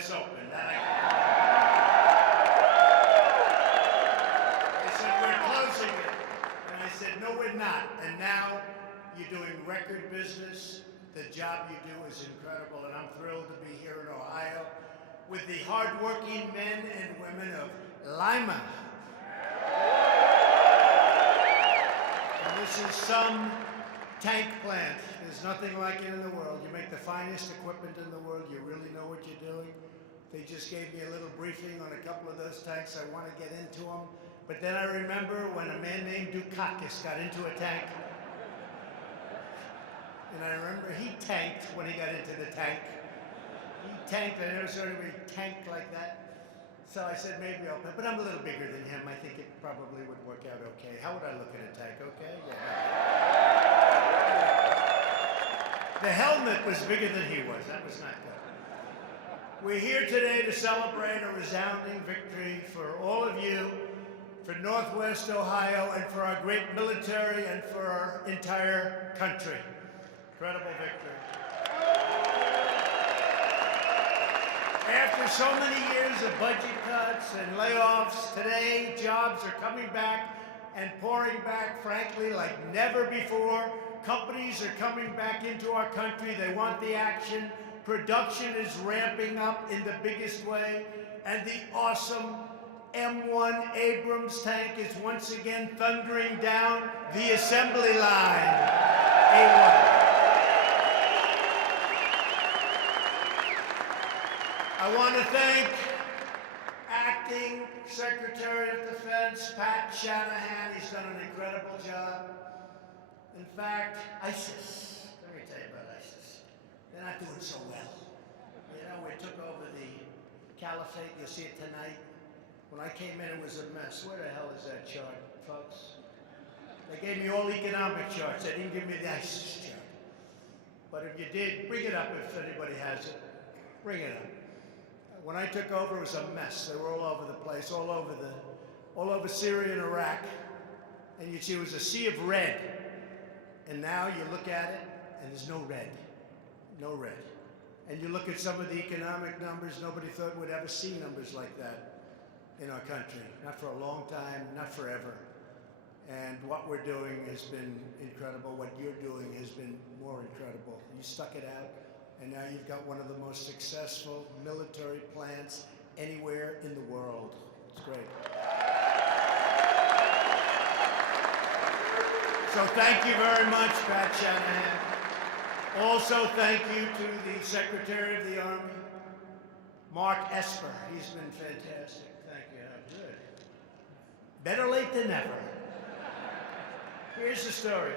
place open. They said, we're closing it. And I said, no, we're not. And now you're doing record business. The job you do is incredible, and I'm thrilled to be here in Ohio with the hardworking men and women of Lima. And this is some tank plant. There's nothing like it in the world. You make the finest equipment in the world. You really know what you're doing. They just gave me a little briefing on a couple of those tanks. I want to get into them. But then I remember when a man named Dukakis got into a tank. And I remember he tanked when he got into the tank. He tanked. I never saw anybody tank like that. So I said, maybe I'll, but I'm a little bigger than him. I think it probably would work out okay. How would I look in a tank? Okay? Yeah. The helmet was bigger than he was. That was not good. We're here today to celebrate a resounding victory for all of you, for Northwest Ohio, and for our great military, and for our entire country. Incredible victory. After so many years of budget cuts and layoffs, today jobs are coming back and pouring back, frankly, like never before. Companies are coming back into our country. They want the action. Production is ramping up in the biggest way. And the awesome M1 Abrams tank is once again thundering down the assembly line. A1. I want to thank Acting Secretary of Defense Pat Shanahan. He's done an incredible job. In fact, ISIS, let me tell you about ISIS. They're not doing so well. You know, we took over the caliphate. You'll see it tonight. When I came in, it was a mess. Where the hell is that chart, folks? They gave me all economic charts. They didn't give me the ISIS chart. But if you did, bring it up if anybody has it. Bring it up. When I took over, it was a mess. They were all over the place, all over Syria and Iraq. And you'd see it was a sea of red. And now you look at it, and there's no red. No red. And you look at some of the economic numbers, nobody thought we'd ever see numbers like that in our country. Not for a long time, not forever. And what we're doing has been incredible. What you're doing has been more incredible. You stuck it out. And now you've got one of the most successful military plants anywhere in the world. It's great. So thank you very much, Pat Shanahan. Also, thank you to the Secretary of the Army, Mark Esper, he's been fantastic. Thank you. Good. Better late than never. Here's the story.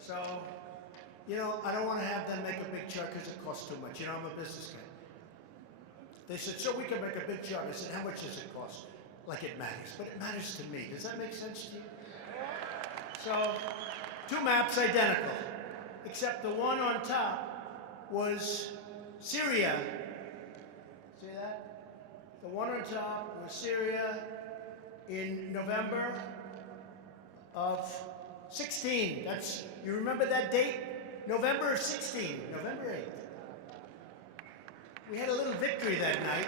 So, you know, I don't want to have them make a big chart because it costs too much. You know, I'm a business guy. They said, so we can make a big chart. I said, how much does it cost? Like it matters, but it matters to me. Does that make sense to you? So, two maps identical, except the one on top was Syria. See that? The one on top was Syria in November of 16. That's, you remember that date? November of 16, November 8th. We had a little victory that night.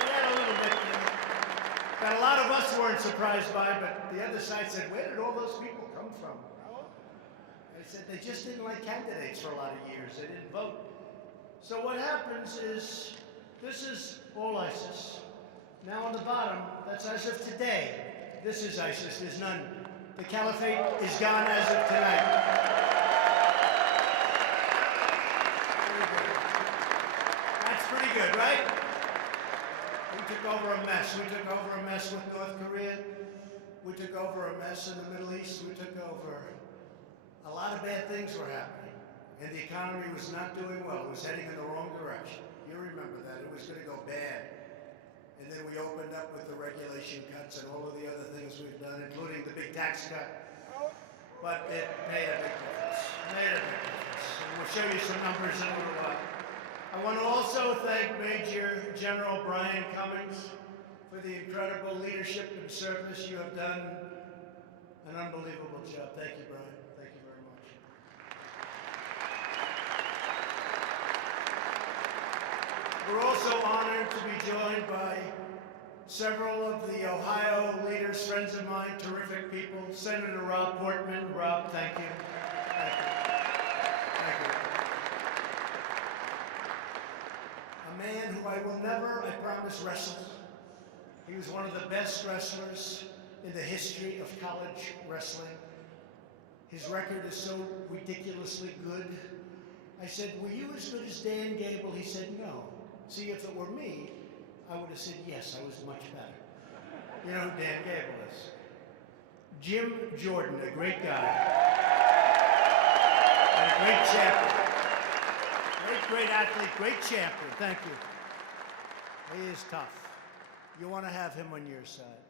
We had a little victory that a lot of us weren't surprised by, but the other side said, where did all those people come from? They said they just didn't like candidates for a lot of years. They didn't vote. So what happens is, this is all ISIS. Now on the bottom, that's as of today. This is ISIS, there's none. The caliphate is gone as of tonight. That's pretty good, right? We took over a mess. We took over a mess with North Korea. We took over a mess in the Middle East. We took over. A lot of bad things were happening. And the economy was not doing well. It was heading in the wrong direction. You remember that. It was going to go bad. And then we opened up with the regulation cuts and all of the other things we've done, including the big tax cut. But it made a big difference. And we'll show you some numbers in a little while. I want to also thank Major General Brian Cummings for the incredible leadership and service. You have done an unbelievable job. Thank you, Brian. Thank you very much. We're also honored to be joined by several of the Ohio leaders, friends of mine, terrific people. Senator Rob Portman. Rob, thank you. Thank you. Thank you. A man who I will never, I promise, wrestle. He was one of the best wrestlers in the history of college wrestling. His record is so ridiculously good. I said, were you as good as Dan Gable? He said, no. See, if it were me, I would have said, yes, I was much better. You know who Dan Gable is. Jim Jordan, a great guy. And a great champion. Great athlete, great champion. Thank you. He is tough. You want to have him on your side.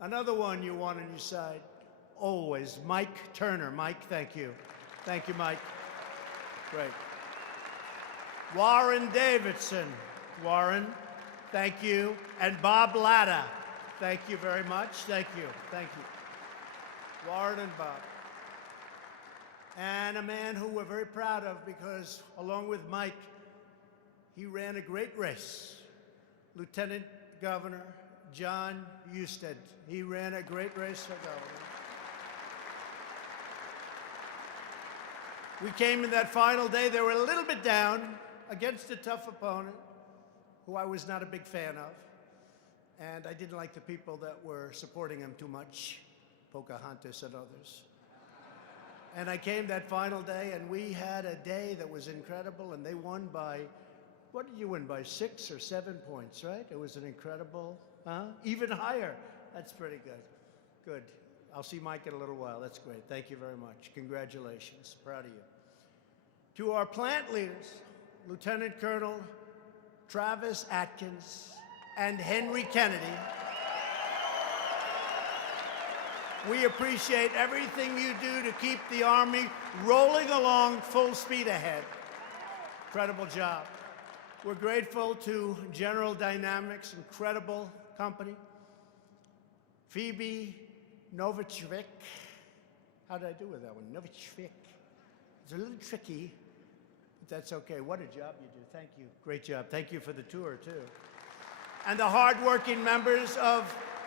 Another one you want on your side, always, Mike Turner. Mike, thank you. Thank you, Mike. Great. Warren Davidson. Warren, thank you. And Bob Latta. Thank you very much. Thank you. Thank you. Warren and Bob. And a man who we're very proud of because, along with Mike, he ran a great race. Lieutenant Governor John Husted. He ran a great race for governor. We came in that final day. They were a little bit down against a tough opponent who I was not a big fan of. And I didn't like the people that were supporting him too much, Pocahontas and others. And I came that final day, and we had a day that was incredible, and they won by, what did you win, by 6 or 7 points, right? It was an incredible, even higher. That's pretty good. Good. I'll see Mike in a little while. That's great. Thank you very much. Congratulations. Proud of you. To our plant leaders, Lieutenant Colonel Travis Atkins and Henry Kennedy, we appreciate everything you do to keep the Army rolling along full speed ahead. Incredible job. We're grateful to General Dynamics, incredible company. Phoebe Novichvic. How did I do with that one? Novichvic. It's a little tricky, but that's okay. What a job you do. Thank you. Great job. Thank you for the tour, too. And the hardworking members of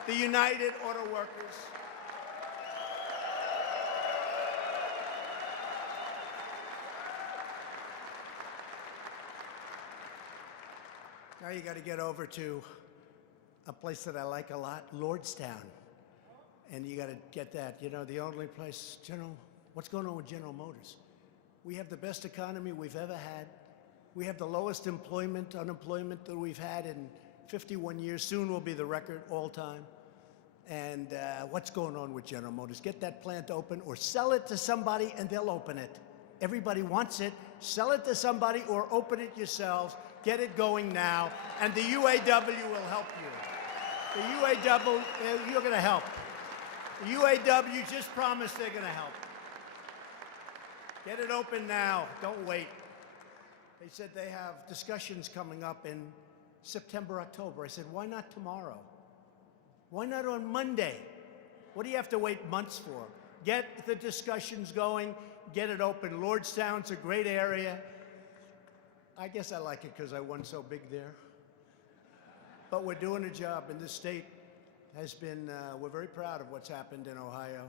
the United Auto Workers. Now you got to get over to a place that I like a lot, Lordstown. And you got to get that. You know, the only place, what's going on with General Motors? We have the best economy we've ever had. We have the lowest unemployment that we've had in 51 years. Soon will be the record all time. And what's going on with General Motors? Get that plant open or sell it to somebody and they'll open it. Everybody wants it. Sell it to somebody or open it yourselves. Get it going now. And the UAW will help you. The UAW, you're going to help. The UAW just promised they're going to help. Get it open now. Don't wait. They said they have discussions coming up in September, October. I said, why not tomorrow? Why not on Monday? What do you have to wait months for? Get the discussions going. Get it open. Lordstown's a great area. I guess I like it because I won so big there. But we're doing a job, and this state has been, we're very proud of what's happened in Ohio.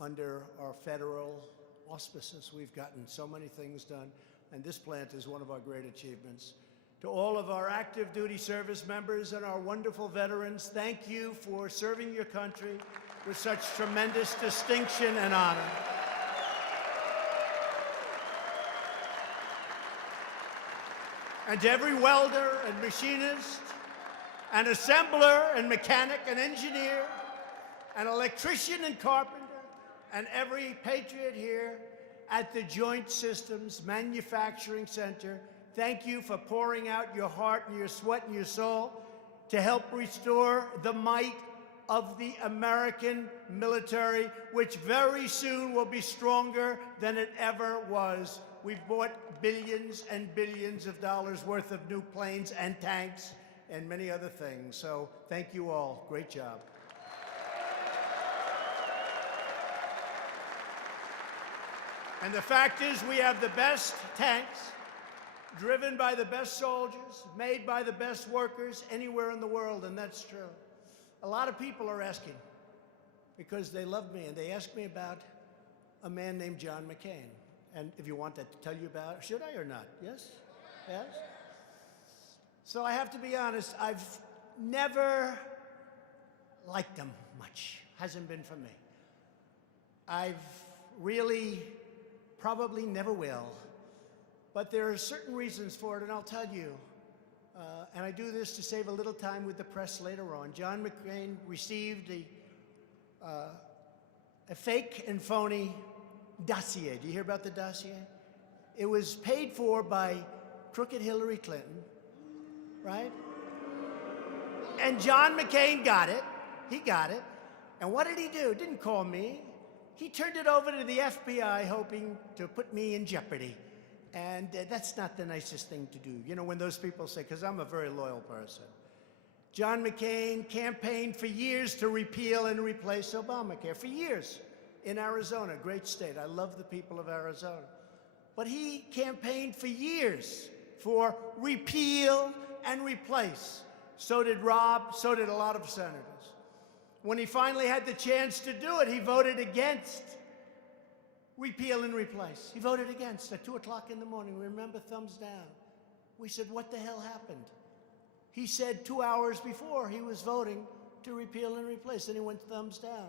Under our federal auspices, we've gotten so many things done, and this plant is one of our great achievements. To all of our active duty service members and our wonderful veterans, thank you for serving your country with such tremendous distinction and honor. And to every welder and machinist, and assembler and mechanic and engineer, and electrician and carpenter, and every patriot here at the Joint Systems Manufacturing Center, thank you for pouring out your heart and your sweat and your soul to help restore the might of the American military, which very soon will be stronger than it ever was. We've bought billions and billions of dollars worth of new planes and tanks and many other things. So thank you all. Great job. And the fact is, we have the best tanks, driven by the best soldiers, made by the best workers anywhere in the world, and that's true. A lot of people are asking, because they love me, and they ask me about a man named John McCain. And if you want that to tell you about, should I or not? Yes? Yes? So I have to be honest, I've never liked him much. Hasn't been for me. I've really probably never will. But there are certain reasons for it, and I'll tell you. And I do this to save a little time with the press later on. John McCain received a fake and phony dossier. Do you hear about the dossier? It was paid for by crooked Hillary Clinton, right? And John McCain got it. He got it. And what did he do? Didn't call me. He turned it over to the FBI, hoping to put me in jeopardy. And that's not the nicest thing to do. You know, when those people say, because I'm a very loyal person. John McCain campaigned for years to repeal and replace Obamacare. For years in Arizona, great state. I love the people of Arizona. But he campaigned for years for repeal and replace. So did Rob, so did a lot of senators. When he finally had the chance to do it, he voted against repeal and replace. He voted against at 2 o'clock in the morning. Remember, thumbs down. We said, what the hell happened? He said 2 hours before he was voting to repeal and replace, and he went thumbs down.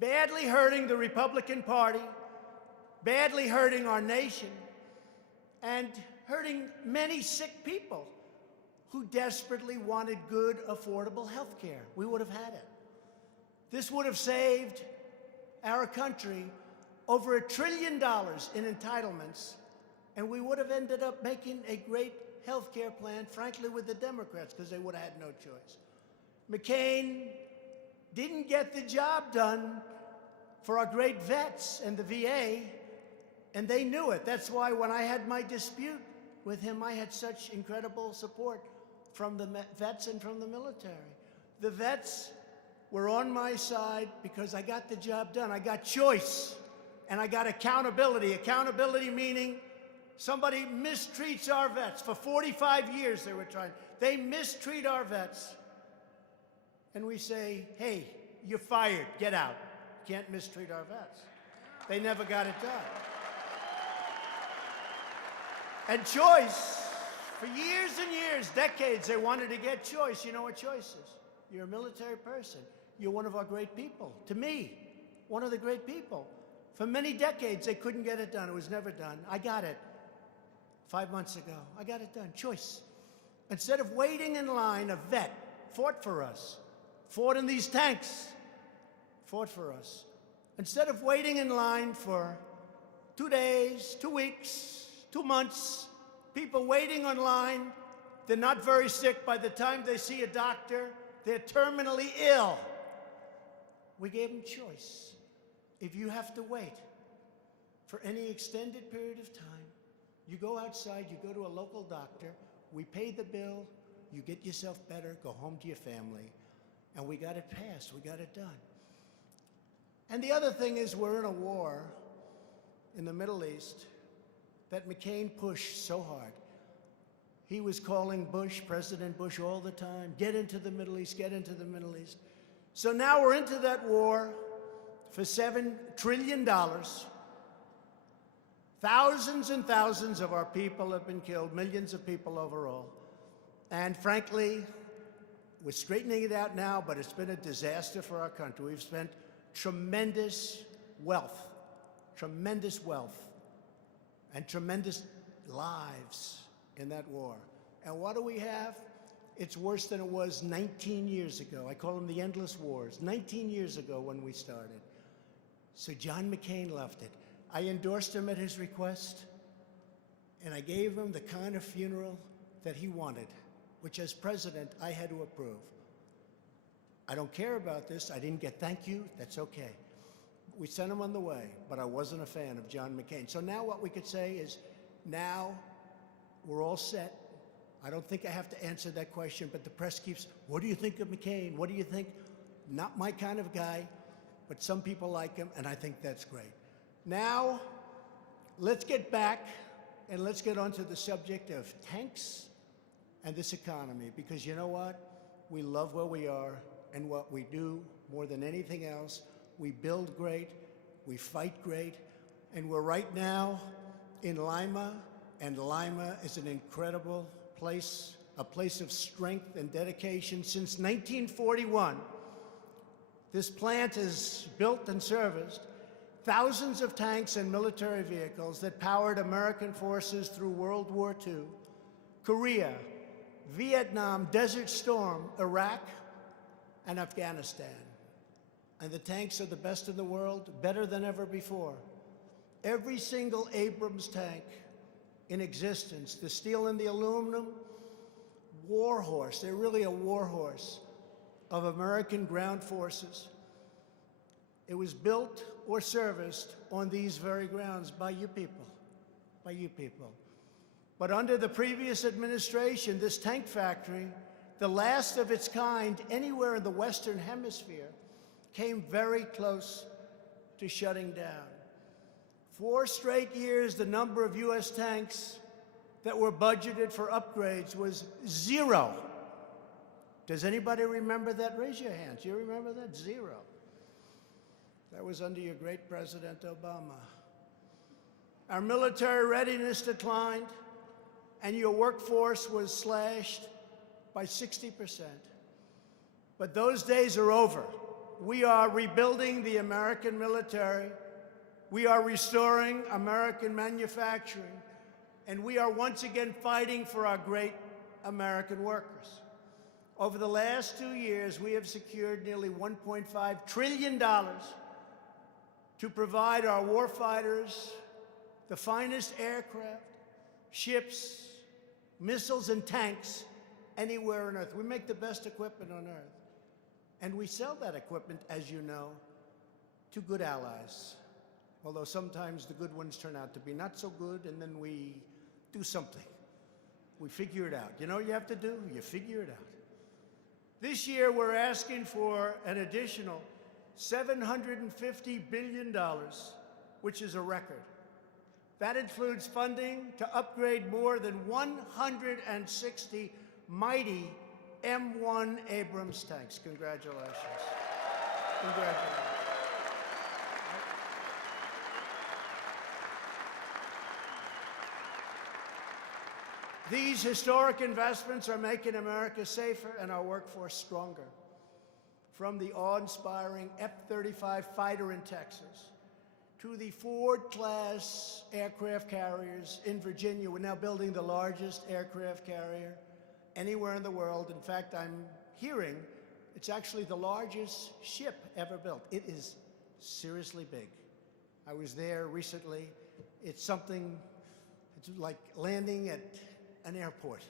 Badly hurting the Republican Party, badly hurting our nation, and hurting many sick people who desperately wanted good, affordable health care. We would have had it. This would have saved our country over $1 trillion in entitlements, and we would have ended up making a great health care plan, frankly, with the Democrats, because they would have had no choice. McCain didn't get the job done for our great vets and the VA, and they knew it. That's why when I had my dispute with him, I had such incredible support from the vets and from the military. The vets were on my side because I got the job done. I got choice. And I got accountability. Accountability meaning somebody mistreats our vets. For 45 years they were trying. They mistreat our vets. And we say, hey, you're fired. Get out. Can't mistreat our vets. They never got it done. And choice. For years and years, decades, they wanted to get choice. You know what choice is? You're a military person. You're one of our great people. To me, one of the great people. For many decades, they couldn't get it done. It was never done. I got it 5 months ago. I got it done. Choice. Instead of waiting in line, a vet fought for us, fought in these tanks, fought for us. Instead of waiting in line for 2 days, 2 weeks, 2 months, people waiting online, they're not very sick. By the time they see a doctor, they're terminally ill. We gave them choice. If you have to wait for any extended period of time, you go outside, you go to a local doctor, we pay the bill, you get yourself better, go home to your family, and we got it passed, we got it done. And the other thing is we're in a war in the Middle East that McCain pushed so hard. He was calling Bush, President Bush, all the time, get into the Middle East, get into the Middle East. So now we're into that war for $7 trillion. Thousands and thousands of our people have been killed, millions of people overall. And frankly, we're straightening it out now, but it's been a disaster for our country. We've spent tremendous wealth, and tremendous lives in that war. And what do we have? It's worse than it was 19 years ago. I call them the endless wars. 19 years ago when we started. So John McCain left it. I endorsed him at his request, and I gave him the kind of funeral that he wanted, which as president, I had to approve. I don't care about this. I didn't get thank you. That's okay. We sent him on the way, but I wasn't a fan of John McCain. So now what we could say is, now we're all set. I don't think I have to answer that question, but the press keeps, what do you think of McCain? What do you think? Not my kind of guy, but some people like him, and I think that's great. Now, let's get back and let's get onto the subject of tanks and this economy, because you know what? We love where we are and what we do more than anything else. We build great, we fight great, and we're right now in Lima, and Lima is an incredible place, a place of strength and dedication. Since 1941, this plant has built and serviced thousands of tanks and military vehicles that powered American forces through World War II, Korea, Vietnam, Desert Storm, Iraq, and Afghanistan. And the tanks are the best in the world, better than ever before. Every single Abrams tank in existence, the steel and the aluminum, war horse, they're really a war horse of American ground forces. It was built or serviced on these very grounds by you people, by you people. But under the previous administration, this tank factory, the last of its kind anywhere in the Western Hemisphere, came very close to shutting down. 4 straight years, the number of U.S. tanks that were budgeted for upgrades was 0. Does anybody remember that? Raise your hands. You remember that? 0. That was under your great President Obama. Our military readiness declined, and your workforce was slashed by 60%. But those days are over. We are rebuilding the American military. We are restoring American manufacturing. And we are once again fighting for our great American workers. Over the last 2 years, we have secured nearly $1.5 trillion to provide our warfighters the finest aircraft, ships, missiles, and tanks anywhere on Earth. We make the best equipment on Earth. And we sell that equipment, as you know, to good allies. Although sometimes the good ones turn out to be not so good, and then we do something. We figure it out. You know what you have to do? You figure it out. This year, we're asking for an additional $750 billion, which is a record. That includes funding to upgrade more than 160 mighty M1 Abrams tanks. Congratulations. Congratulations. These historic investments are making America safer and our workforce stronger. From the awe-inspiring F-35 fighter in Texas, to the Ford-class aircraft carriers in Virginia. We're now building the largest aircraft carrier anywhere in the world. In fact, I'm hearing it's actually the largest ship ever built. It is seriously big. I was there recently. It's something, it's like landing at an airport.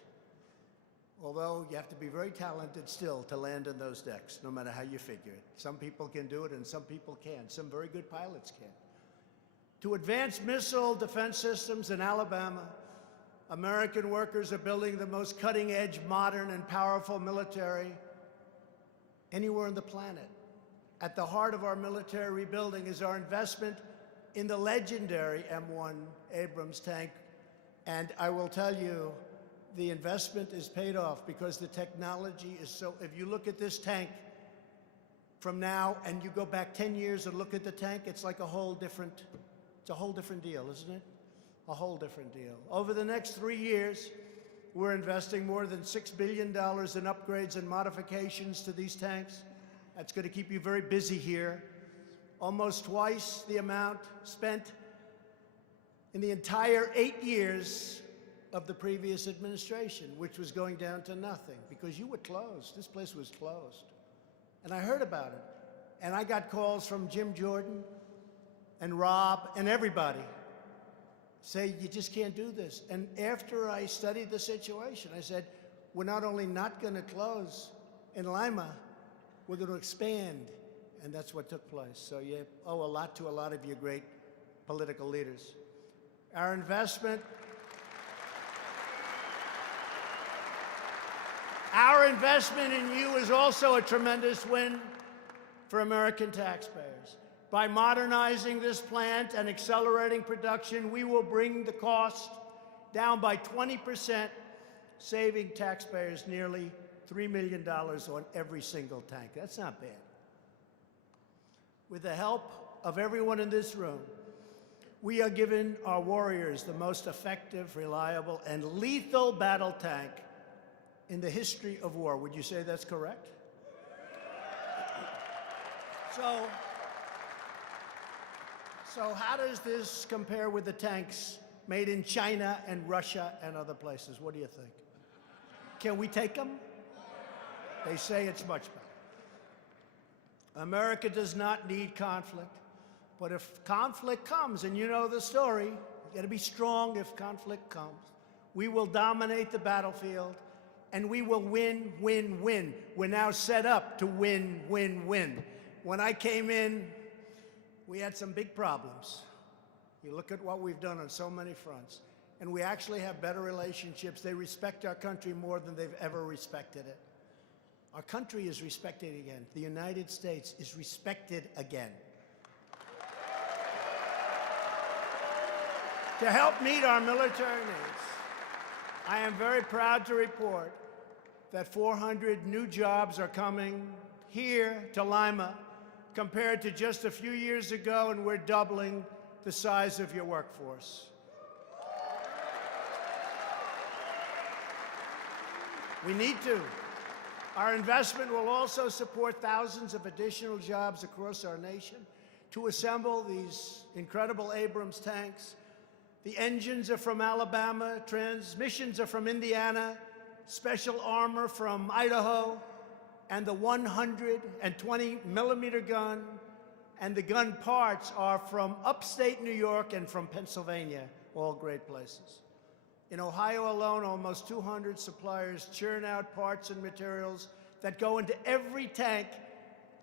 Although you have to be very talented still to land in those decks, no matter how you figure it. Some people can do it and some people can't. Some very good pilots can. To advanced missile defense systems in Alabama, American workers are building the most cutting-edge, modern, and powerful military anywhere on the planet. At the heart of our military rebuilding is our investment in the legendary M1 Abrams tank. And I will tell you, the investment is paid off because the technology is so, if you look at this tank from now and you go back 10 years and look at the tank, it's like a whole different deal, isn't it? A whole different deal. Over the next 3 years, we're investing more than $6 billion in upgrades and modifications to these tanks. That's going to keep you very busy here. Almost twice the amount spent in the entire 8 years of the previous administration, which was going down to nothing because you were closed. This place was closed. And I heard about it. And I got calls from Jim Jordan and Rob and everybody say, you just can't do this. And after I studied the situation, I said, we're not only not going to close in Lima, we're going to expand. And that's what took place. So you owe a lot to a lot of your great political leaders. Our investment in you is also a tremendous win for American taxpayers. By modernizing this plant and accelerating production, we will bring the cost down by 20%, saving taxpayers nearly $3 million on every single tank. That's not bad. With the help of everyone in this room, we are giving our warriors the most effective, reliable, and lethal battle tank in the history of war. Would you say that's correct? So how does this compare with the tanks made in China and Russia and other places? What do you think? Can we take them? They say it's much better. America does not need conflict, but if conflict comes, and you know the story, you got to be strong if conflict comes. We will dominate the battlefield, and we will win, win, win. We're now set up to win, win, win. When I came in, we had some big problems. You look at what we've done on so many fronts, and we actually have better relationships. They respect our country more than they've ever respected it. Our country is respected again. The United States is respected again. To help meet our military needs, I am very proud to report that 400 new jobs are coming here to Lima compared to just a few years ago, and we're doubling the size of your workforce. We need to. Our investment will also support thousands of additional jobs across our nation to assemble these incredible Abrams tanks. The engines are from Alabama, transmissions are from Indiana, special armor from Idaho, and the 120-millimeter gun and the gun parts are from upstate New York and from Pennsylvania, all great places. In Ohio alone, almost 200 suppliers churn out parts and materials that go into every tank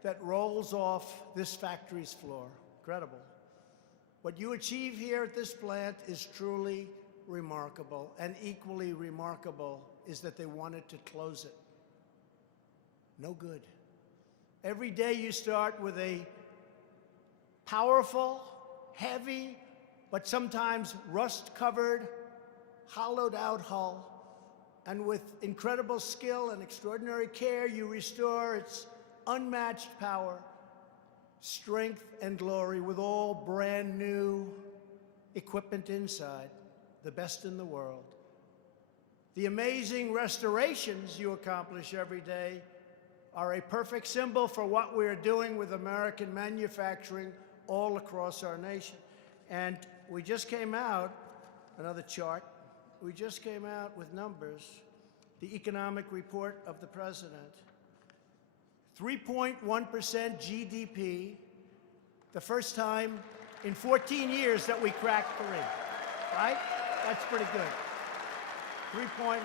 that rolls off this factory's floor. Incredible. What you achieve here at this plant is truly remarkable, and equally remarkable is that they wanted to close it. No good. Every day you start with a powerful, heavy, but sometimes rust-covered, hollowed-out hull, and with incredible skill and extraordinary care, you restore its unmatched power, strength, and glory with all brand new equipment inside, the best in the world. The amazing restorations you accomplish every day are a perfect symbol for what we are doing with American manufacturing all across our nation. And we just came out, another chart, we just came out with numbers, the economic report of the president. 3.1% GDP, the first time in 14 years that we cracked 3, right? That's pretty good. 3.1.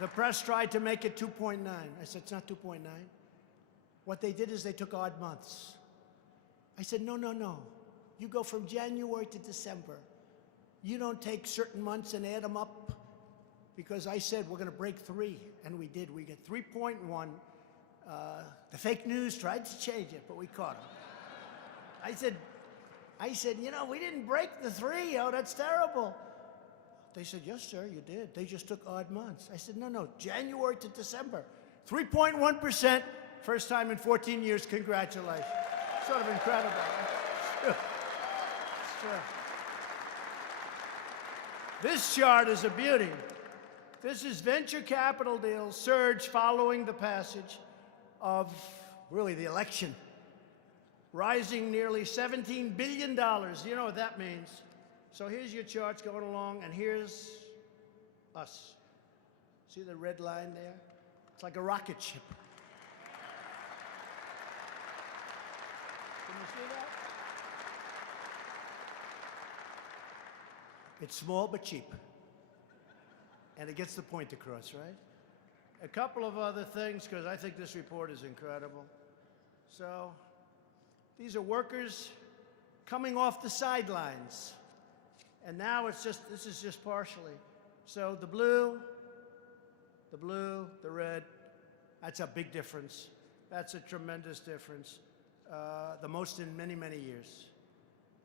The press tried to make it 2.9. I said, it's not 2.9. What they did is they took odd months. I said, no, no, no. You go from January to December. You don't take certain months and add them up, because I said we're going to break 3, and we did. We get 3.1. The fake news tried to change it, but we caught them. I said, you know, we didn't break the 3. Oh, that's terrible. They said, yes, sir, you did. They just took odd months. I said, no, no, January to December. 3.1%, first time in 14 years. Congratulations. Sort of incredible. Right? It's true. This chart is a beauty. This is venture capital deals surge following the passage of, really, the election, rising nearly $17 billion. You know what that means. So here's your charts going along, and here's us. See the red line there? It's like a rocket ship. Can you see that? It's small but cheap. And it gets the point across, right? A couple of other things, because I think this report is incredible. So these are workers coming off the sidelines. And now it's just, this is just partially. So the blue, the red, that's a big difference. That's a tremendous difference. The most in many, many years.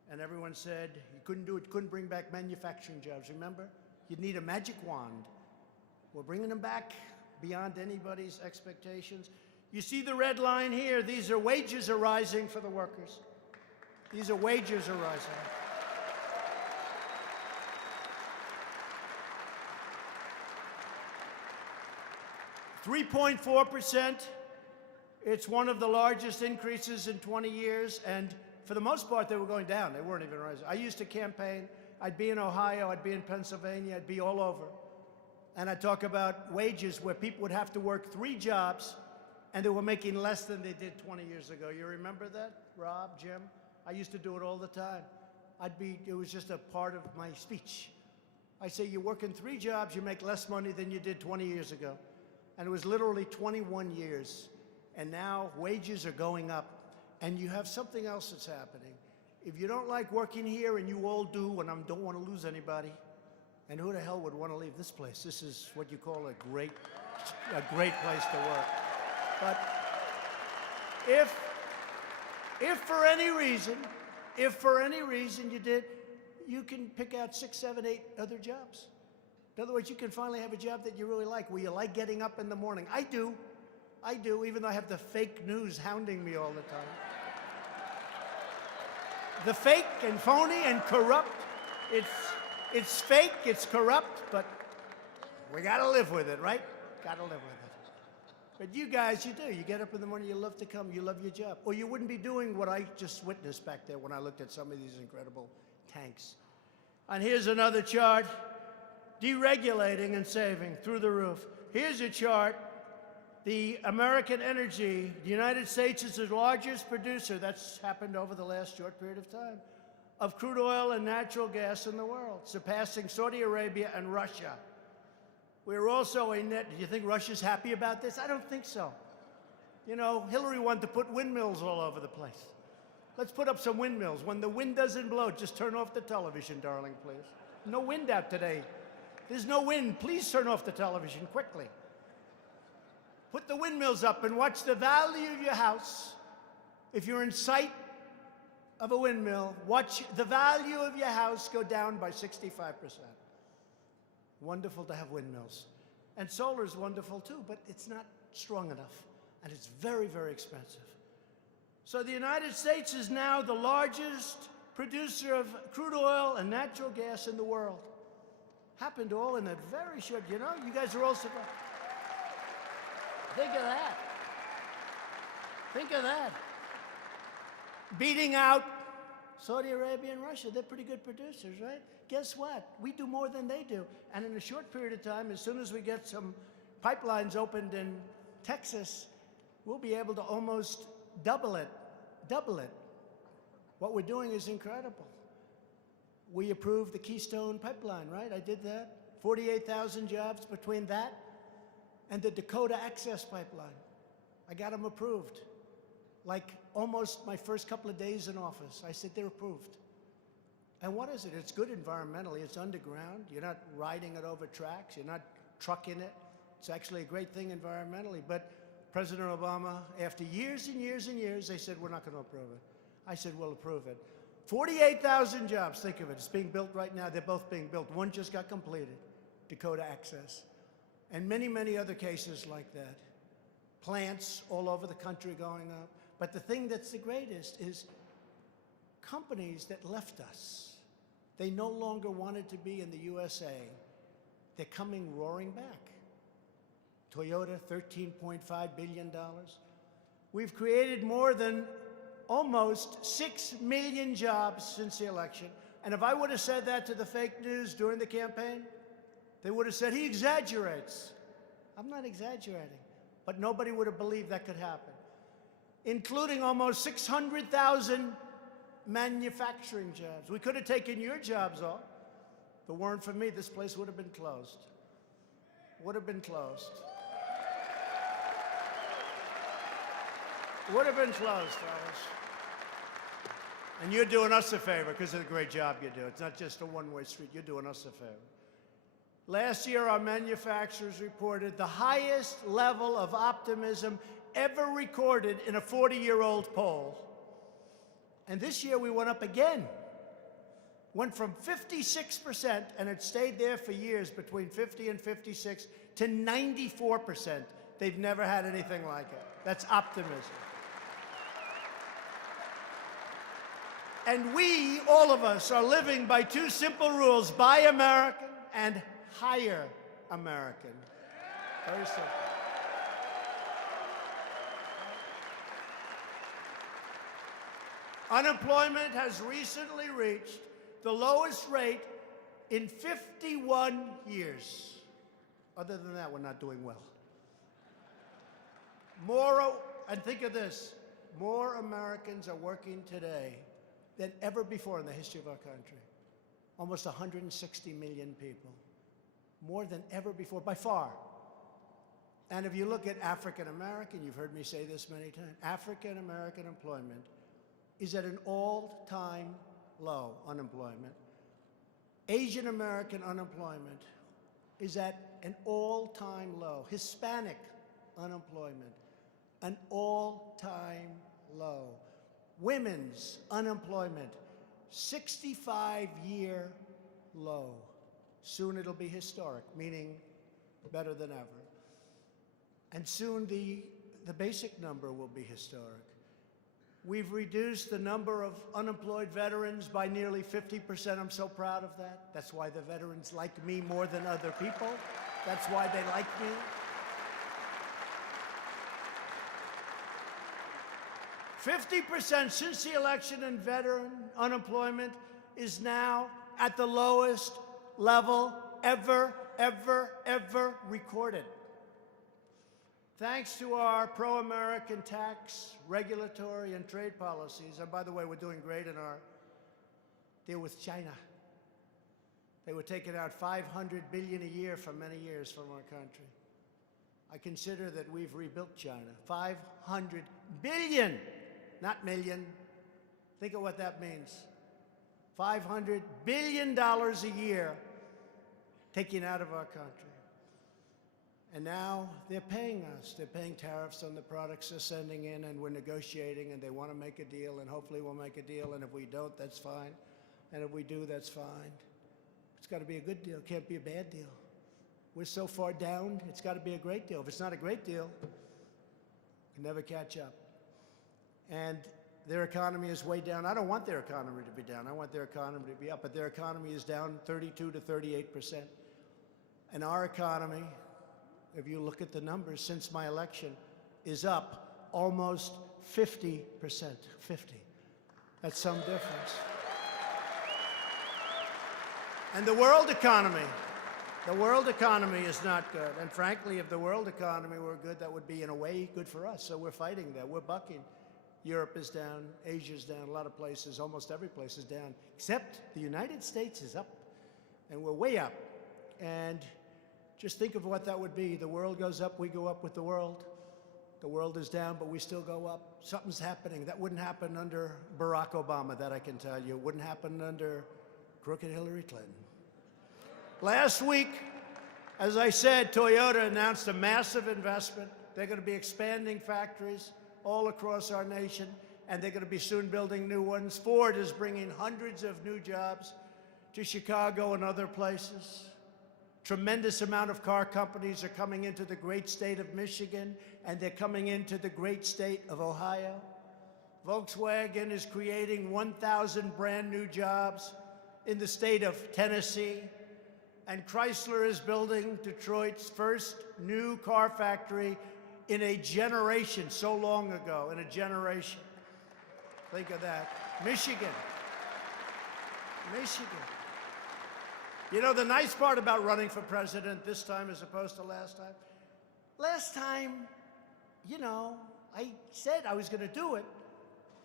And everyone said you couldn't do it, couldn't bring back manufacturing jobs. Remember? You'd need a magic wand. We're bringing them back beyond anybody's expectations. You see the red line here? These are wages are rising for the workers. These are wages are rising. $3.4%. It's one of the largest increases in 20 years, and for the most part, they were going down. They weren't even rising. I used to campaign. I'd be in Ohio, I'd be in Pennsylvania, I'd be all over. And I'd talk about wages where people would have to work 3 jobs, and they were making less than they did 20 years ago. You remember that, Rob, Jim? I used to do it all the time. It was just a part of my speech. I say, you work in 3 jobs, you make less money than you did 20 years ago. And it was literally 21 years. And now wages are going up. And you have something else that's happening. If you don't like working here, and you all do, and I don't want to lose anybody, and who the hell would want to leave this place? This is what you call a great place to work. But if for any reason you did, you can pick out 6, 7, 8 other jobs. In other words, you can finally have a job that you really like, where you like getting up in the morning. I do, even though I have the fake news hounding me all the time. The fake and phony and corrupt, it's fake, it's corrupt, but we gotta live with it, right? Gotta live with it. But you guys, you do. You get up in the morning, you love to come, you love your job. Or you wouldn't be doing what I just witnessed back there when I looked at some of these incredible tanks. And here's another chart, deregulating and saving through the roof. Here's a chart. The American energy, the United States is the largest producer, that's happened over the last short period of time, of crude oil and natural gas in the world, surpassing Saudi Arabia and Russia. We're also a net, do you think Russia's happy about this? I don't think so. You know, Hillary wanted to put windmills all over the place. Let's put up some windmills. When the wind doesn't blow, just turn off the television, darling, please. No wind out today. There's no wind. Please turn off the television quickly. Put the windmills up and watch the value of your house. If you're in sight of a windmill, watch the value of your house go down by 65%. Wonderful to have windmills. And solar is wonderful too, but it's not strong enough. And it's very, very expensive. So the United States is now the largest producer of crude oil and natural gas in the world. Happened all in a very short, you know, you guys are all surprised. Think of that. Think of that. beating out Saudi Arabia and Russia. They're pretty good producers, right? Guess what? We do more than they do. And in a short period of time, as soon as we get some pipelines opened in Texas, we'll be able to almost double it. What we're doing is incredible. We approved the Keystone Pipeline, right? I did that. 48,000 jobs between that and the Dakota Access Pipeline. I got them approved. Like almost my first couple of days in office, I said, they're approved. And what is it? It's good environmentally. It's underground. You're not riding it over tracks. You're not trucking it. It's actually a great thing environmentally. But President Obama, after years and years and years, they said, we're not going to approve it. I said, we'll approve it. 48,000 jobs, think of it. It's being built right now. They're both being built. One just got completed, Dakota Access. And many, many other cases like that. Plants all over the country going up. But the thing that's the greatest is companies that left us. They no longer wanted to be in the USA. They're coming roaring back. Toyota, $13.5 billion. We've created more than almost 6 million jobs since the election. And if I would have said that to the fake news during the campaign, they would have said, he exaggerates. I'm not exaggerating. But nobody would have believed that could happen, including almost 600,000 manufacturing jobs. We could have taken your jobs off. If it weren't for me, this place would have been closed. Would have been closed. Would have been closed, fellas. And you're doing us a favor because of the great job you do. It's not just a one-way street. You're doing us a favor. Last year, our manufacturers reported the highest level of optimism ever recorded in a 40-year-old poll. And this year, we went up again. Went from 56%, and it stayed there for years, between 50 and 56, to 94%. They've never had anything like it. That's optimism. And we, all of us, are living by two simple rules: buy American and hire American. Very simple. Unemployment has recently reached the lowest rate in 51 years. Other than that, we're not doing well. And think of this, more Americans are working today than ever before in the history of our country. Almost 160 million people. More than ever before, by far. And if you look at African American, you've heard me say this many times, African American employment is at an all-time low, unemployment. Asian American unemployment is at an all-time low. Hispanic unemployment, an all-time low. Women's unemployment, 65-year low. Soon it'll be historic, meaning better than ever. And soon the basic number will be historic. We've reduced the number of unemployed veterans by nearly 50%. I'm so proud of that. That's why the veterans like me more than other people. That's why they like me. %, since the election, and veteran unemployment is now at the lowest level ever recorded. Thanks to our pro-American tax, regulatory, and trade policies, and by the way, we're doing great in our deal with China. They were taking out $500 billion a year for many years from our country. I consider that we've rebuilt China. $500 billion, not million. Think of what that means. $500 billion a year taken out of our country. And now they're paying us. They're paying tariffs on the products they're sending in, and we're negotiating, and they want to make a deal, and hopefully we'll make a deal, and if we don't, that's fine. And if we do, that's fine. It's got to be a good deal. It can't be a bad deal. We're so far down, it's got to be a great deal. If it's not a great deal, we can never catch up. And their economy is way down. I don't want their economy to be down. I want their economy to be up, but their economy is down 32 to 38%. And our economy, if you look at the numbers since my election, is up almost 50%, 50. That's some difference. And the world economy is not good. And frankly, if the world economy were good, that would be, in a way, good for us. So we're fighting that. We're bucking. Europe is down. Asia's down. A lot of places, almost every place is down, except the United States is up. And we're way up. And just think of what that would be. The world goes up, we go up with the world. The world is down, but we still go up. Something's happening. That wouldn't happen under Barack Obama, that I can tell you. It wouldn't happen under crooked Hillary Clinton. Last week, as I said, Toyota announced a massive investment. They're going to be expanding factories all across our nation, and they're going to be soon building new ones. Ford is bringing hundreds of new jobs to Chicago and other places. Tremendous amount of car companies are coming into the great state of Michigan, and they're coming into the great state of Ohio. Volkswagen is creating 1,000 brand new jobs in the state of Tennessee. And Chrysler is building Detroit's first new car factory in a generation, so long ago, in a generation. Think of that. Michigan. You know, the nice part about running for president this time as opposed to last time, you know, I said I was going to do it,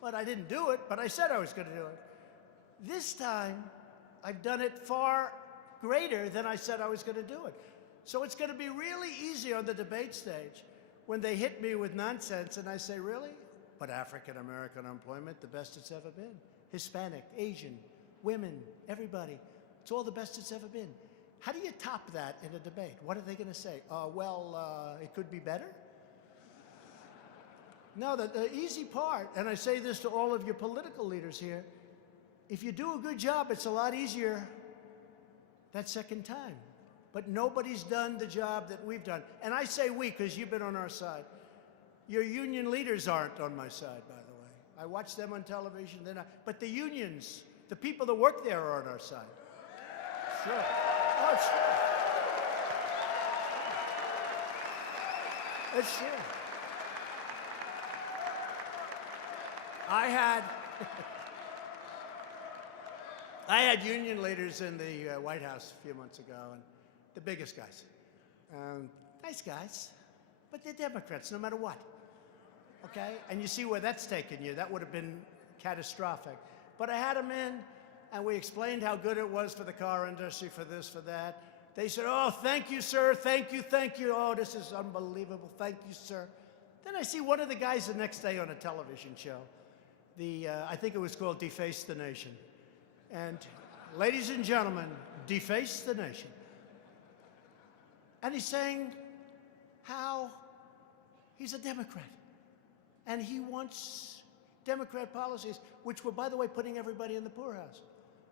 but I didn't do it, but I said I was going to do it. This time, I've done it far greater than I said I was going to do it. So it's going to be really easy on the debate stage when they hit me with nonsense and I say, really? But African-American unemployment, the best it's ever been. Hispanic, Asian, women, everybody. It's all the best it's ever been. How do you top that in a debate? What are they going to say? It could be better? No, the easy part, and I say this to all of your political leaders here, if you do a good job, it's a lot easier that second time. But nobody's done the job that we've done. And I say we, because you've been on our side. Your union leaders aren't on my side, by the way. I watch them on television. They're not. But the unions, the people that work there are on our side. Sure. Oh, it's true. It's true. I had union leaders in the White House a few months ago, and the biggest guys. Nice guys, but they're Democrats no matter what, okay? And you see where that's taken you. That would have been catastrophic. But I had them in, and we explained how good it was for the car industry, for this, for that. They said, oh, thank you, sir, thank you, thank you. Oh, this is unbelievable, thank you, sir. Then I see one of the guys the next day on a television show. I think it was called Deface the Nation. And ladies and gentlemen, deface the nation. And he's saying how he's a Democrat. And he wants Democrat policies, which were, by the way, putting everybody in the poorhouse.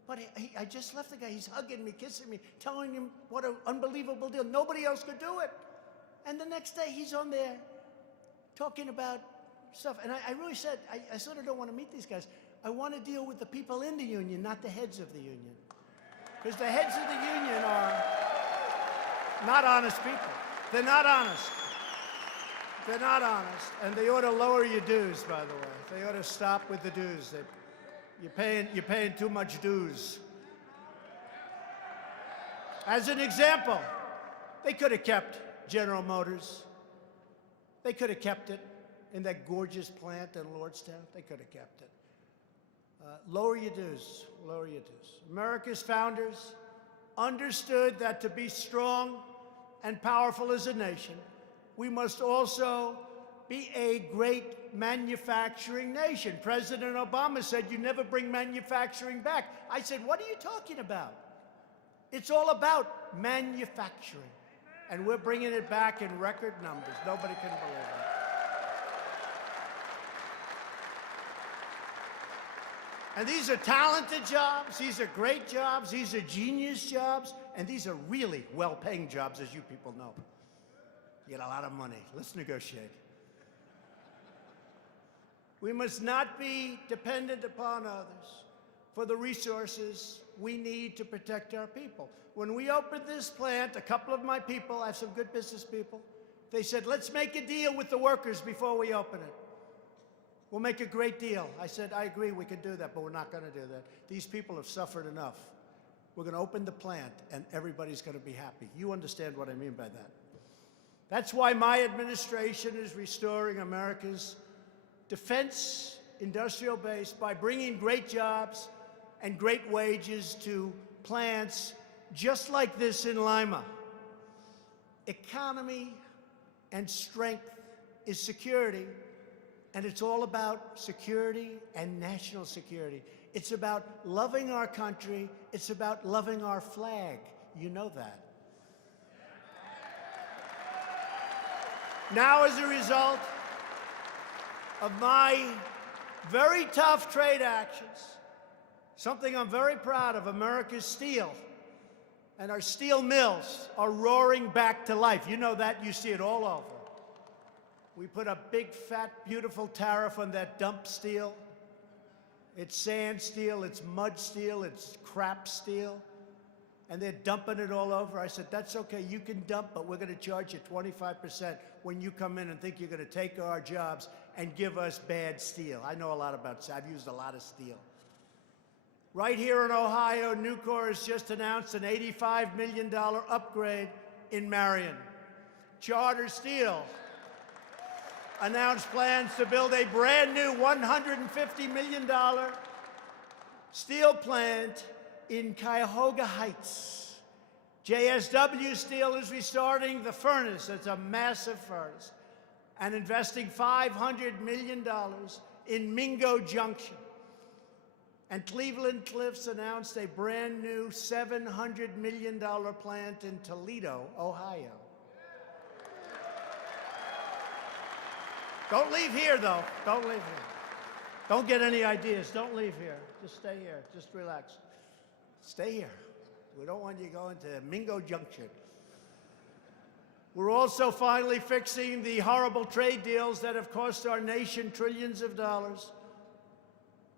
But I just left the guy. He's hugging me, kissing me, telling him what an unbelievable deal. Nobody else could do it. And the next day, he's on there talking about stuff. And I really said, I sort of don't want to meet these guys. I want to deal with the people in the union, not the heads of the union. Because the heads of the union are not honest people. They're not honest. They're not honest. And they ought to lower your dues, by the way. They ought to stop with the dues. You're paying too much dues. As an example, they could have kept General Motors. They could have kept it in that gorgeous plant in Lordstown. They could have kept it. Lower your dues, lower your dues. America's founders understood that to be strong and powerful as a nation, we must also be a great manufacturing nation. President Obama said, you never bring manufacturing back. I said, what are you talking about? It's all about manufacturing. And we're bringing it back in record numbers. Nobody can believe it. And these are talented jobs, these are great jobs, these are genius jobs, and these are really well-paying jobs, as you people know. You get a lot of money. Let's negotiate. We must not be dependent upon others for the resources we need to protect our people. When we opened this plant, a couple of my people, I have some good business people, they said, let's make a deal with the workers before we open it. We'll make a great deal. I said, I agree, we could do that, but we're not going to do that. These people have suffered enough. We're going to open the plant, and everybody's going to be happy. You understand what I mean by that. That's why my administration is restoring America's defense industrial base by bringing great jobs and great wages to plants just like this in Lima. Economy and strength is security, and it's all about security and national security. It's about loving our country. It's about loving our flag. You know that. Now, as a result of my very tough trade actions, something I'm very proud of, America's steel and our steel mills are roaring back to life. You know that. You see it all over. We put a big, fat, beautiful tariff on that dump steel. It's sand steel, it's mud steel, it's crap steel. And they're dumping it all over. I said, that's okay, you can dump, but we're going to charge you 25% when you come in and think you're going to take our jobs and give us bad steel. I know a lot about steel. I've used a lot of steel. Right here in Ohio, Nucor has just announced an $85 million upgrade in Marion. Charter Steel announced plans to build a brand new $150 million steel plant in Cuyahoga Heights. JSW Steel is restarting the furnace. It's a massive furnace, and investing $500 million in Mingo Junction. And Cleveland Cliffs announced a brand new $700 million plant in Toledo, Ohio. Don't leave here, though. Don't leave here. Don't get any ideas. Don't leave here. Just stay here. Just relax. Stay here. We don't want you going to Mingo Junction. We're also finally fixing the horrible trade deals that have cost our nation trillions of dollars,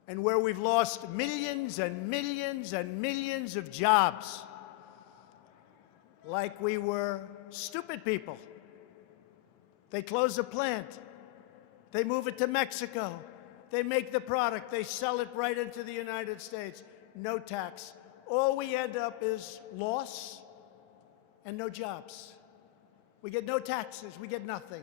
and where we've lost millions and millions and millions of jobs. Like we were stupid people. They close a plant. They move it to Mexico. They make the product. They sell it right into the United States. No tax. All we end up is loss and no jobs. We get no taxes. We get nothing.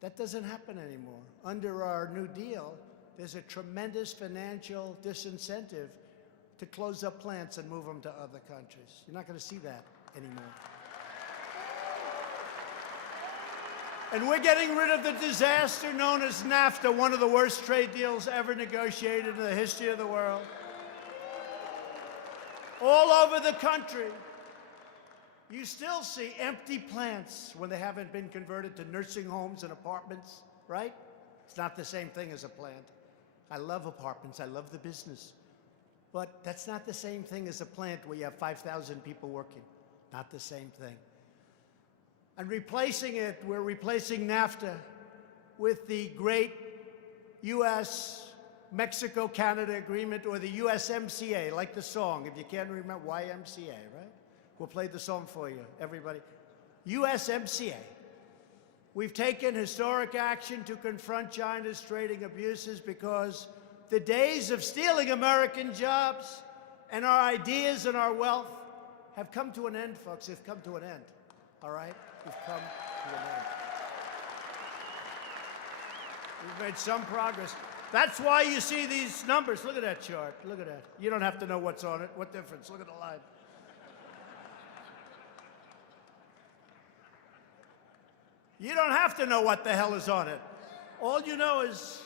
That doesn't happen anymore. Under our New Deal, there's a tremendous financial disincentive to close up plants and move them to other countries. You're not going to see that anymore. And we're getting rid of the disaster known as NAFTA, one of the worst trade deals ever negotiated in the history of the world. All over the country, you still see empty plants when they haven't been converted to nursing homes and apartments, right? It's not the same thing as a plant. I love apartments. I love the business. But that's not the same thing as a plant where you have 5,000 people working. Not the same thing. And replacing it, we're replacing NAFTA with the great U.S.-Mexico-Canada agreement, or the USMCA, like the song. If you can't remember, YMCA, right? We'll play the song for you, everybody. USMCA. We've taken historic action to confront China's trading abuses, because the days of stealing American jobs and our ideas and our wealth have come to an end, folks. They've come to an end, all right? We've come to an end. We've made some progress. That's why you see these numbers. Look at that chart. Look at that. You don't have to know what's on it. What difference? Look at the line. You don't have to know what the hell is on it. All you know is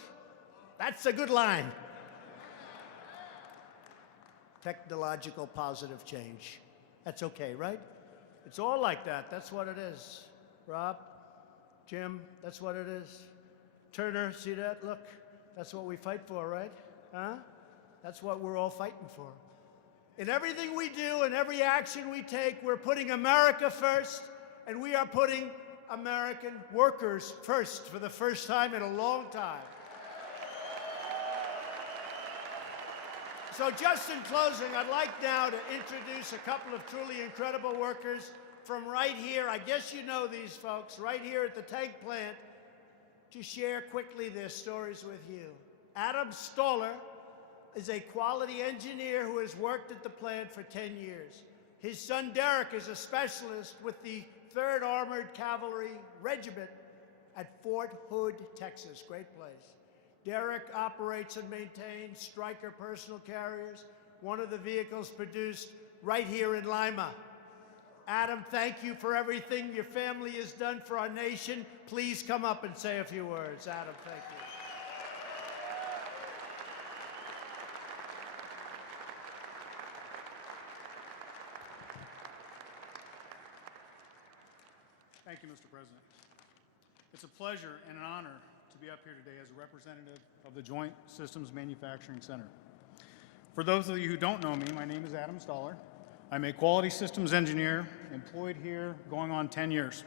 that's a good line. Technological positive change. That's okay, right? It's all like that. That's what it is. Rob, Jim, that's what it is. Turner, see that? Look, that's what we fight for, right? Huh? That's what we're all fighting for. In everything we do and every action we take, we're putting America first, and we are putting American workers first for the first time in a long time. So just in closing, I'd like now to introduce a couple of truly incredible workers from right here. I guess you know these folks, right here at the tank plant, to share quickly their stories with you. Adam Stoller is a quality engineer who has worked at the plant for 10 years. His son Derek is a specialist with the 3rd Armored Cavalry Regiment at Fort Hood, Texas. Great place. Derek operates and maintains Stryker personal carriers, one of the vehicles produced right here in Lima. Adam, thank you for everything your family has done for our nation. Please come up and say a few words. Adam, thank you. Thank you, Mr. President. It's a pleasure and an honor to be up here today as a representative of the Joint Systems Manufacturing Center. For those of you who don't know me, my name is Adam Stoller. I'm a quality systems engineer employed here going on 10 years.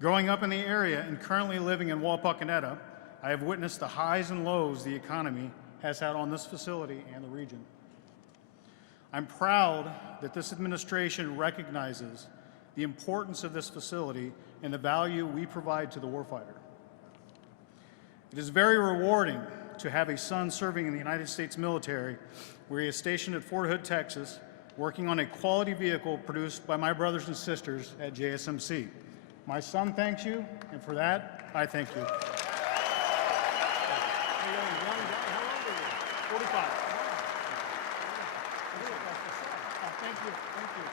Growing up in the area and currently living in Wapakoneta, I have witnessed the highs and lows the economy has had on this facility and the region. I'm proud that this administration recognizes the importance of this facility and the value we provide to the warfighter. It is very rewarding to have a son serving in the United States military, where he is stationed at Fort Hood, Texas, working on a quality vehicle produced by my brothers and sisters at JSMC. My son thanks you, and for that, I thank you. How old are you? 45. Thank you. Thank you.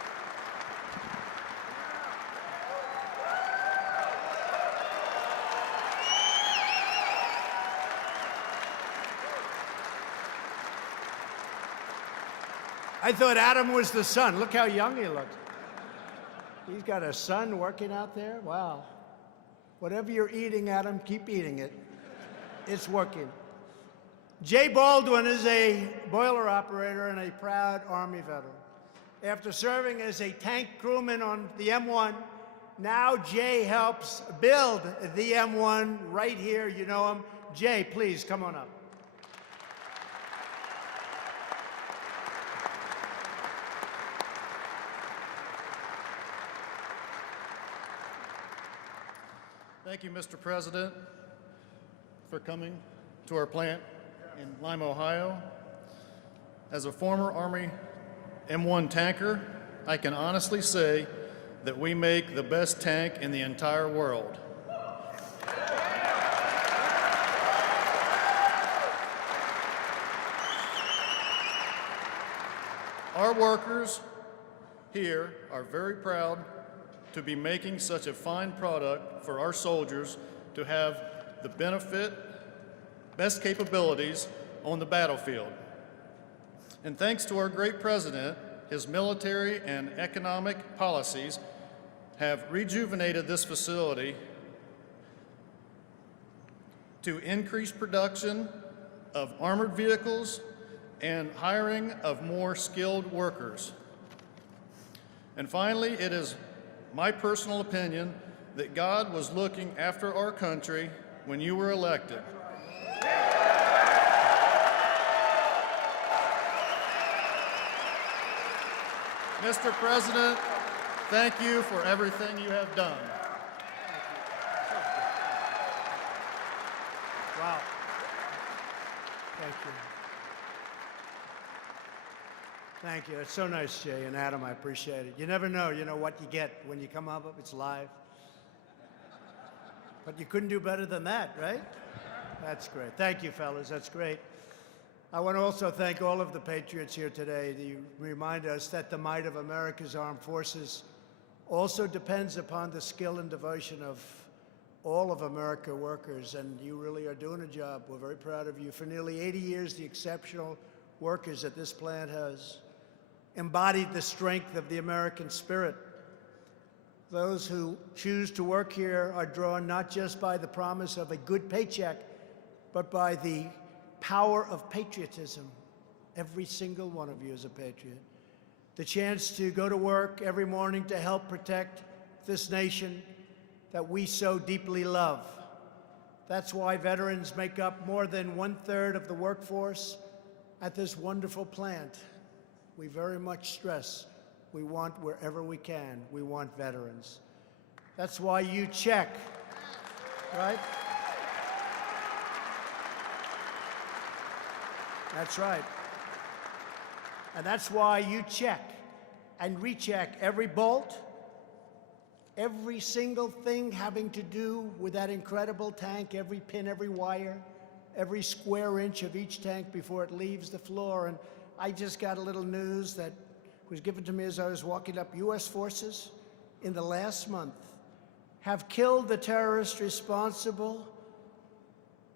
I thought Adam was the son. Look how young he looks. He's got a son working out there. Wow. Whatever you're eating, Adam, keep eating it. It's working. Jay Baldwin is a boiler operator and a proud Army veteran. After serving as a tank crewman on the M1, now Jay helps build the M1 right here. You know him. Jay, please come on up. Thank you, Mr. President, for coming to our plant in Lima, Ohio. As a former Army M1 tanker, I can honestly say that we make the best tank in the entire world. Our workers here are very proud to be making such a fine product for our soldiers to have the benefit, best capabilities on the battlefield. And thanks to our great president, his military and economic policies have rejuvenated this facility to increase production of armored vehicles and hiring of more skilled workers. And finally, it is my personal opinion that God was looking after our country when you were elected. Mr. President, thank you for everything you have done. Wow. Thank you. Thank you. It's so nice, Jay and Adam. I appreciate it. You never know, what you get when you come up. It's live. But you couldn't do better than that, right? That's great. Thank you, fellas. That's great. I want to also thank all of the patriots here today. You remind us that the might of America's armed forces also depends upon the skill and devotion of all of America workers, and you really are doing a job. We're very proud of you. For nearly 80 years, the exceptional workers at this plant has embodied the strength of the American spirit. Those who choose to work here are drawn not just by the promise of a good paycheck, but by the power of patriotism. Every single one of you is a patriot. The chance to go to work every morning to help protect this nation that we so deeply love. That's why veterans make up more than 1/3 of the workforce at this wonderful plant. We very much stress we want, wherever we can, we want veterans. That's why you check, right? That's right. And that's why you check and recheck every bolt, every single thing having to do with that incredible tank, every pin, every wire, every square inch of each tank before it leaves the floor. And I just got a little news that was given to me as I was walking up. U.S. forces in the last month have killed the terrorist responsible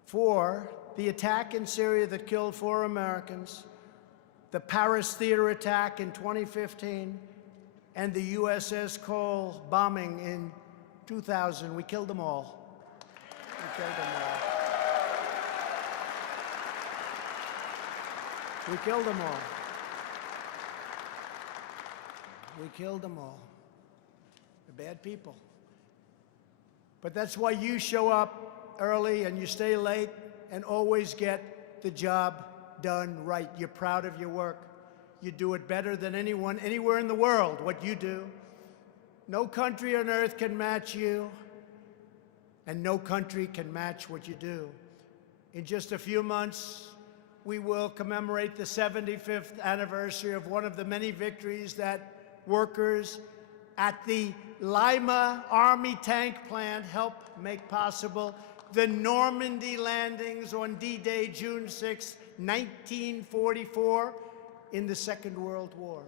for the attack in Syria that killed 4 Americans, the Paris theater attack in 2015, and the USS Cole bombing in 2000. We killed them all. We killed them all. We killed them all. We killed them all. They're bad people. But that's why you show up early and you stay late and always get the job done right. You're proud of your work. You do it better than anyone anywhere in the world, what you do. No country on earth can match you, and no country can match what you do. In just a few months, we will commemorate the 75th anniversary of one of the many victories that workers at the Lima Army Tank Plant helped make possible. The Normandy landings on D-Day, June 6, 1944, in the Second World War.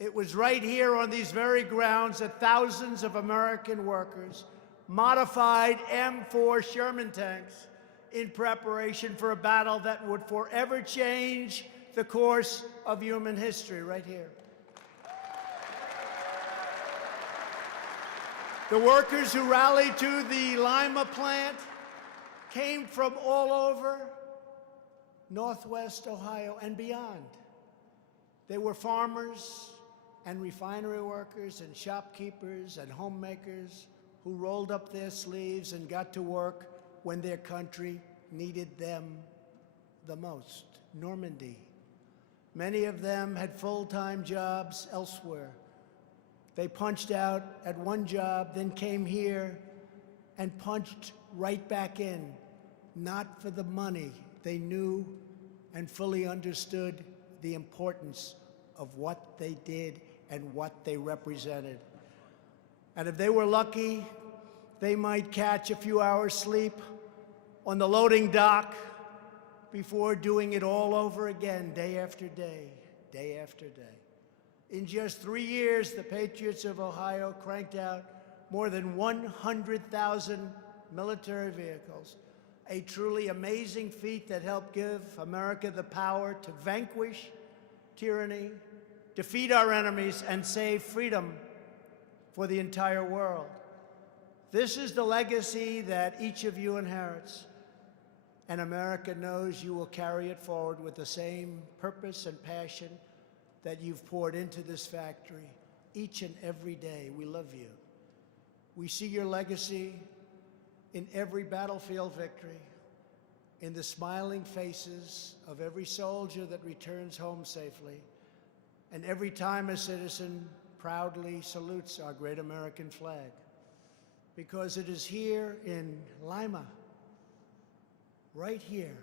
It was right here on these very grounds that thousands of American workers modified M4 Sherman tanks in preparation for a battle that would forever change the course of human history, right here. The workers who rallied to the Lima plant came from all over Northwest Ohio and beyond. They were farmers and refinery workers and shopkeepers and homemakers who rolled up their sleeves and got to work when their country needed them the most. Normandy. Many of them had full-time jobs elsewhere. They punched out at one job, then came here and punched right back in, not for the money. They knew and fully understood the importance of what they did and what they represented. And if they were lucky, they might catch a few hours sleep on the loading dock before doing it all over again, day after day, day after day. In just 3 years, the Patriots of Ohio cranked out more than 100,000 military vehicles, a truly amazing feat that helped give America the power to vanquish tyranny, defeat our enemies, and save freedom for the entire world. This is the legacy that each of you inherits, and America knows you will carry it forward with the same purpose and passion that you've poured into this factory each and every day. We love you. We see your legacy in every battlefield victory, in the smiling faces of every soldier that returns home safely, and every time a citizen proudly salutes our great American flag. Because it is here in Lima, right here,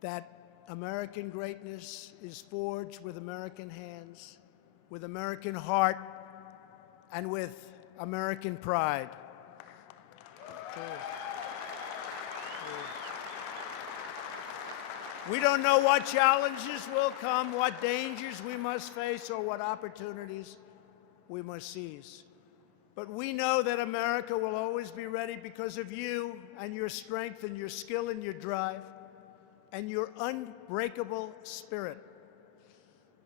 that American greatness is forged with American hands, with American heart, and with American pride. We don't know what challenges will come, what dangers we must face, or what opportunities we must seize. But we know that America will always be ready because of you and your strength and your skill and your drive and your unbreakable spirit.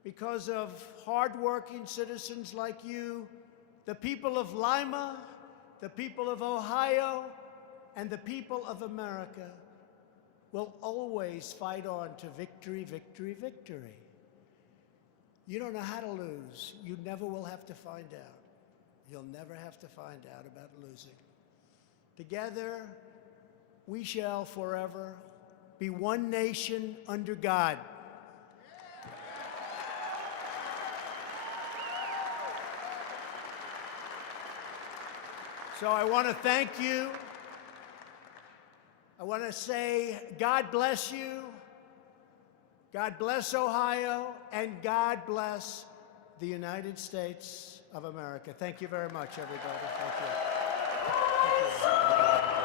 Because of hardworking citizens like you, the people of Lima, the people of Ohio, and the people of America will always fight on to victory, victory, victory. You don't know how to lose. You never will have to find out. You'll never have to find out about losing. Together, we shall forever be one nation under God. So I want to thank you. I want to say God bless you, God bless Ohio, and God bless the United States of America. Thank you very much, everybody. Thank you. Thank you.